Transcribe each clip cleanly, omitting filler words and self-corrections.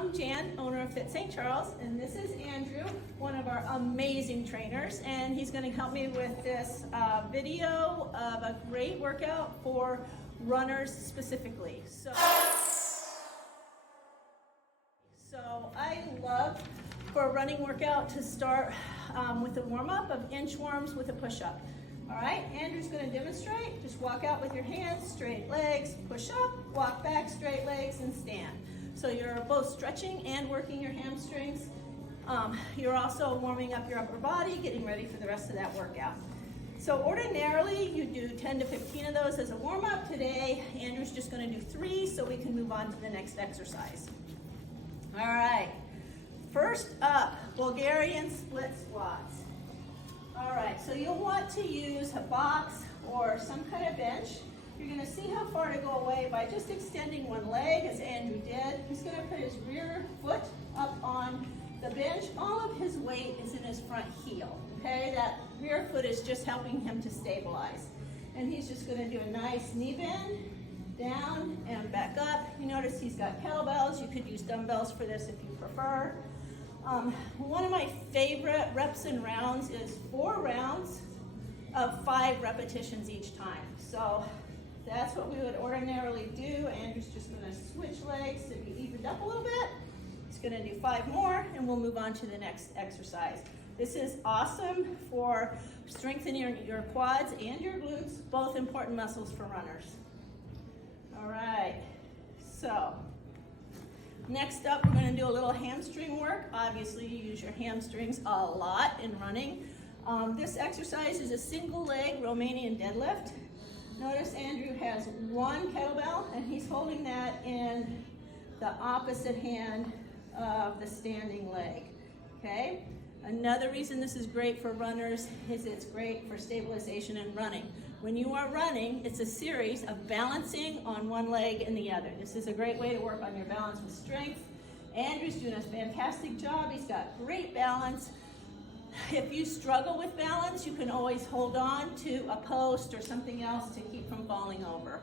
I'm Jan, owner of Fit St. Charles, and this is Andrew, one of our amazing trainers, and he's going to help me with this video of a great workout for runners specifically. So I love for a running workout to start with a warm-up of inchworms with a push-up. All right, Andrew's going to demonstrate. Just walk out with your hands, straight legs, push up, walk back, straight legs, and stand. So you're both stretching and working your hamstrings. You're also warming up your upper body, getting ready for the rest of that workout. So ordinarily, you do 10 to 15 of those as a warm-up. Today, Andrew's just going to do 3 so we can move on to the next exercise. All right, first up, Bulgarian split squats. All right, so you'll want to use a box or some kind of bench. You're going to see how far to go away by just extending one leg, as Andrew did. He's going to put his rear foot up on the bench. All of his weight is in his front heel, okay? That rear foot is just helping him to stabilize. And he's just going to do a nice knee bend, down and back up. You notice he's got kettlebells. You could use dumbbells for this if you prefer. One of my favorite reps and rounds is 4 rounds of 5 repetitions each time. So that's what we would ordinarily do. Andrew's just going to switch legs to be evened up a little bit. He's going to do 5 more, and we'll move on to the next exercise. This is awesome for strengthening your quads and your glutes, both important muscles for runners. All right, so next up, we're going to do a little hamstring work. Obviously, you use your hamstrings a lot in running. This exercise is a single leg Romanian deadlift. Notice Andrew has 1 kettlebell, and he's holding that in the opposite hand of the standing leg, okay? Another reason this is great for runners is it's great for stabilization and running. When you are running, it's a series of balancing on one leg and the other. This is a great way to work on your balance with strength. Andrew's doing a fantastic job. He's got great balance. If you struggle with balance, you can always hold on to a post or something else to keep from falling over.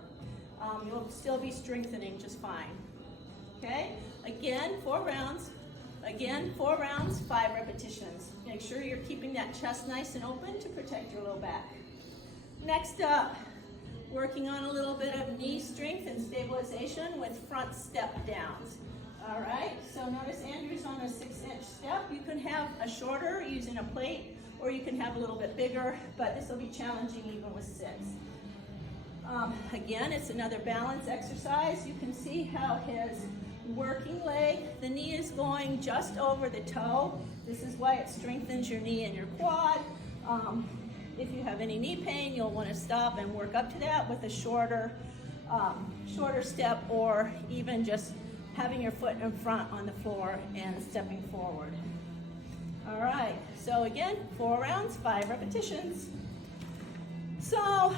You'll still be strengthening just fine. Okay? Again, 4 rounds. Again, 4 rounds, 5 repetitions. Make sure you're keeping that chest nice and open to protect your low back. Next up, working on a little bit of knee strength and stabilization with front step downs. All right, so notice Andrew's on a 6-inch step. You can have a shorter using a plate, or you can have a little bit bigger, but this will be challenging even with 6. Again, it's another balance exercise. You can see how his working leg, the knee is going just over the toe. This is why it strengthens your knee and your quad. If you have any knee pain, you'll want to stop and work up to that with a shorter step, or even just having your foot in front on the floor and stepping forward. All right, so again, 4 rounds, 5 repetitions. So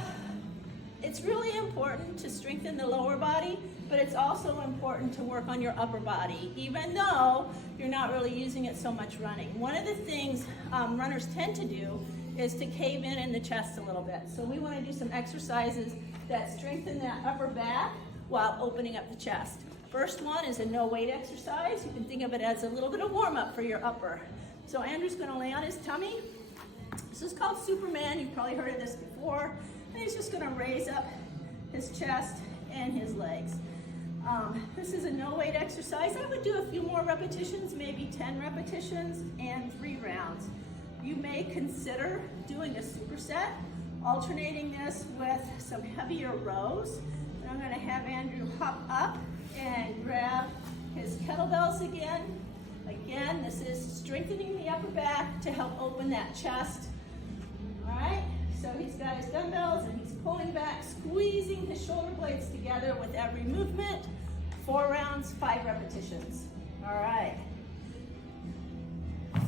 it's really important to strengthen the lower body, but it's also important to work on your upper body, even though you're not really using it so much running. One of the things runners tend to do is to cave in the chest a little bit. So we want to do some exercises that strengthen that upper back while opening up the chest. First one is a no weight exercise. You can think of it as a little bit of warm up for your upper. So Andrew's going to lay on his tummy. This is called Superman. You've probably heard of this before. And he's just going to raise up his chest and his legs. This is a no weight exercise. I would do a few more repetitions, maybe 10 repetitions and 3 rounds. You may consider doing a superset, alternating this with some heavier rows. And I'm going to have Andrew hop up and grab his kettlebells again. Again, this is strengthening the upper back to help open that chest. All right, so he's got his dumbbells and he's pulling back, squeezing his shoulder blades together with every movement. 4 rounds, 5 repetitions. All right.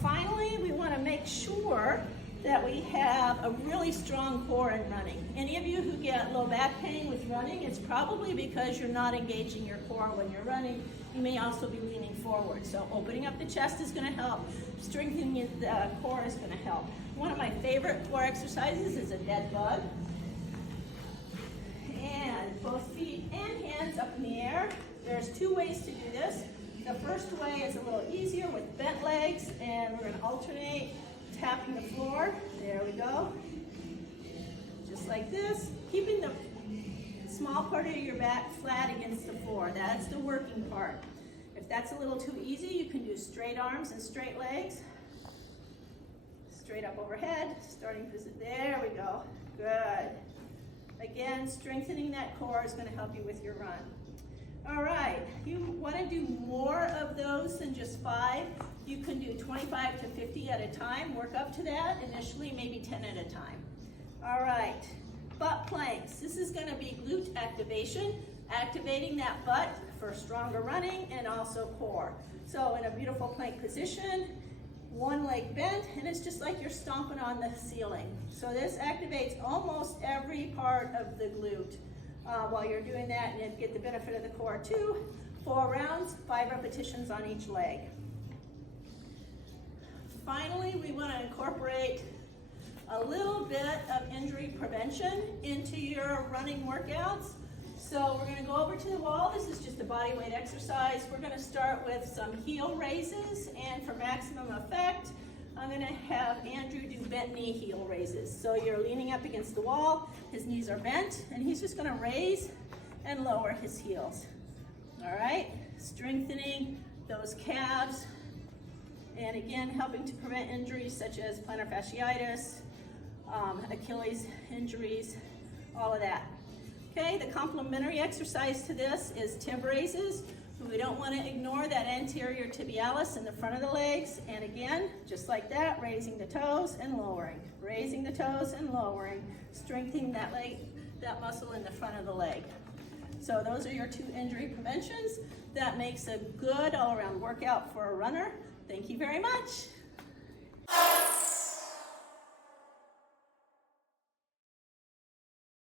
Finally, we want to make sure that we have a really strong core in running. Any of you who get low back pain with running, it's probably because you're not engaging your core when you're running. You may also be leaning forward. So opening up the chest is going to help. Strengthening the core is going to help. One of my favorite core exercises is a dead bug. And both feet and hands up in the air. There's 2 ways to do this. The first way is a little easier with bent legs, and we're gonna alternate tapping the floor. There we go. Just like this, keeping the small part of your back flat against the floor. That's the working part. If that's a little too easy, you can do straight arms and straight legs. Straight up overhead, starting position. There we go. Good. Again, strengthening that core is going to help you with your run. All right, you want to do more of those than just 5. You can do 25 to 50 at a time. Work up to that. Initially, maybe 10 at a time. All right, butt planks. This is going to be glute activation, activating that butt for stronger running and also core. So in a beautiful plank position, one leg bent, and it's just like you're stomping on the ceiling. So this activates almost every part of the glute while you're doing that, and you get the benefit of the core too. 4 rounds, 5 repetitions on each leg. Finally, we want to incorporate a little bit of injury prevention into your running workouts. So we're going to go over to the wall. This is just a body weight exercise. We're going to start with some heel raises, and for maximum effect, I'm going to have Andrew do bent knee heel raises. So you're leaning up against the wall, his knees are bent, and he's just going to raise and lower his heels. All right, strengthening those calves, and again, helping to prevent injuries such as plantar fasciitis, Achilles injuries, all of that. Okay, the complementary exercise to this is tib raises. We don't want to ignore that anterior tibialis in the front of the legs. And again, just like that, raising the toes and lowering. Raising the toes and lowering, strengthening that leg, that muscle in the front of the leg. So those are your 2 injury preventions. That makes a good all-around workout for a runner. Thank you very much.